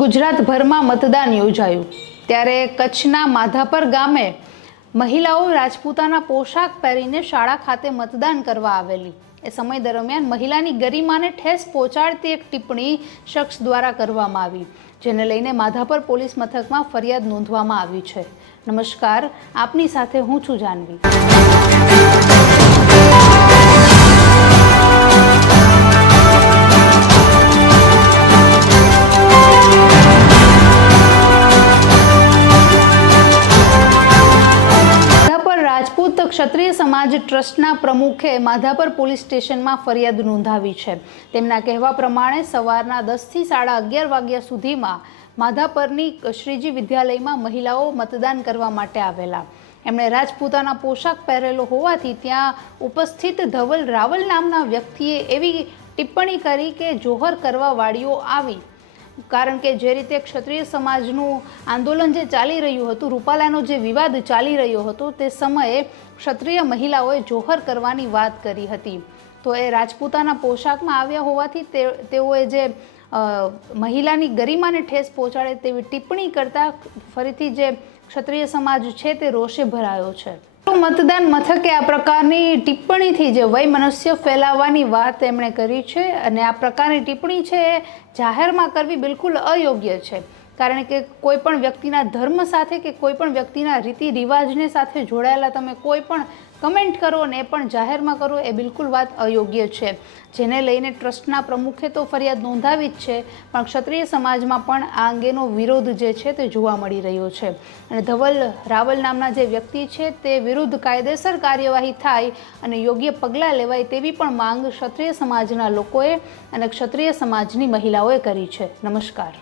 ગુજરાતભરમાં મતદાન યોજાયું ત્યારે કચ્છના માધાપર ગામે મહિલાઓ રાજપૂતાના પોશાક પહેરીને શાળા ખાતે મતદાન કરવા આવેલી એ સમય દરમિયાન મહિલાની ગરિમાને ઠેસ પહોંચાડતી એક ટિપ્પણી શખ્સ દ્વારા કરવામાં આવી, જેને લઈને માધાપર પોલીસ મથકમાં ફરિયાદ નોંધવામાં આવી છે। નમસ્કાર, આપની સાથે હું છું જાનવી। રાજપૂત ક્ષત્રિય સમાજ ટ્રસ્ટના પ્રમુખે માધાપર પોલીસ સ્ટેશનમાં ફરિયાદ નોંધાવી છે। તેમના કહેવા પ્રમાણે સવારના 10 થી 11:30 વાગ્યા સુધીમાં માધાપરની શ્રીજી વિદ્યાલયમાં મહિલાઓ મતદાન કરવા માટે આવેલા। એમણે રાજપૂતાના પોશાક પહેરેલો હોવાથી ત્યાં ઉપસ્થિત ધવલ રાવલ નામના વ્યક્તિએ એવી ટિપ્પણી કરી કે જોહર કરવા વાળીઓ આવી, કારણ કે જે રીતે ક્ષત્રિય સમાજનું આંદોલન જે ચાલી રહ્યું હતું, રૂપાલાનો જે વિવાદ ચાલી રહ્યો હતો, તે સમયે ક્ષત્રિય મહિલાઓએ જોહર કરવાની વાત કરી હતી। તો એ રાજપૂતાના પોશાકમાં આવ્યા હોવાથી તેઓએ જે મહિલાની ગરિમાને ઠેસ પહોંચાડે તેવી ટિપ્પણી કરતા ફરીથી જે ક્ષત્રિય સમાજ છે તે રોષે ભરાયો છે। મતદાન મથકે આ પ્રકારની ટિપ્પણીથી જે વૈમનસ્ય ફેલાવવાની વાત એમણે કરી છે અને આ પ્રકારની ટિપ્પણી છે એ જાહેરમાં કરવી બિલકુલ અયોગ્ય છે, કારણ કે કોઈ પણ વ્યક્તિના ધર્મ સાથે કે કોઈ પણ વ્યક્તિના રીતિ રિવાજને સાથે જોડાયેલા તમે કોઈ પણ કમેન્ટ કરો ને એ પણ જાહેરમાં કરો એ બિલકુલ વાત અયોગ્ય છે, જેને લઈને ટ્રસ્ટના પ્રમુખે તો ફરિયાદ નોંધાવી જ છે, પણ ક્ષત્રિય સમાજમાં પણ આ અંગેનો વિરોધ જે છે તે જોવા મળી રહ્યો છે અને ધવલ રાવલ નામના જે વ્યક્તિ છે તે વિરુદ્ધ કાયદેસર કાર્યવાહી થાય અને યોગ્ય પગલાં લેવાય તેવી પણ માંગ ક્ષત્રિય સમાજના લોકોએ અને ક્ષત્રિય સમાજની મહિલાઓએ કરી છે। નમસ્કાર।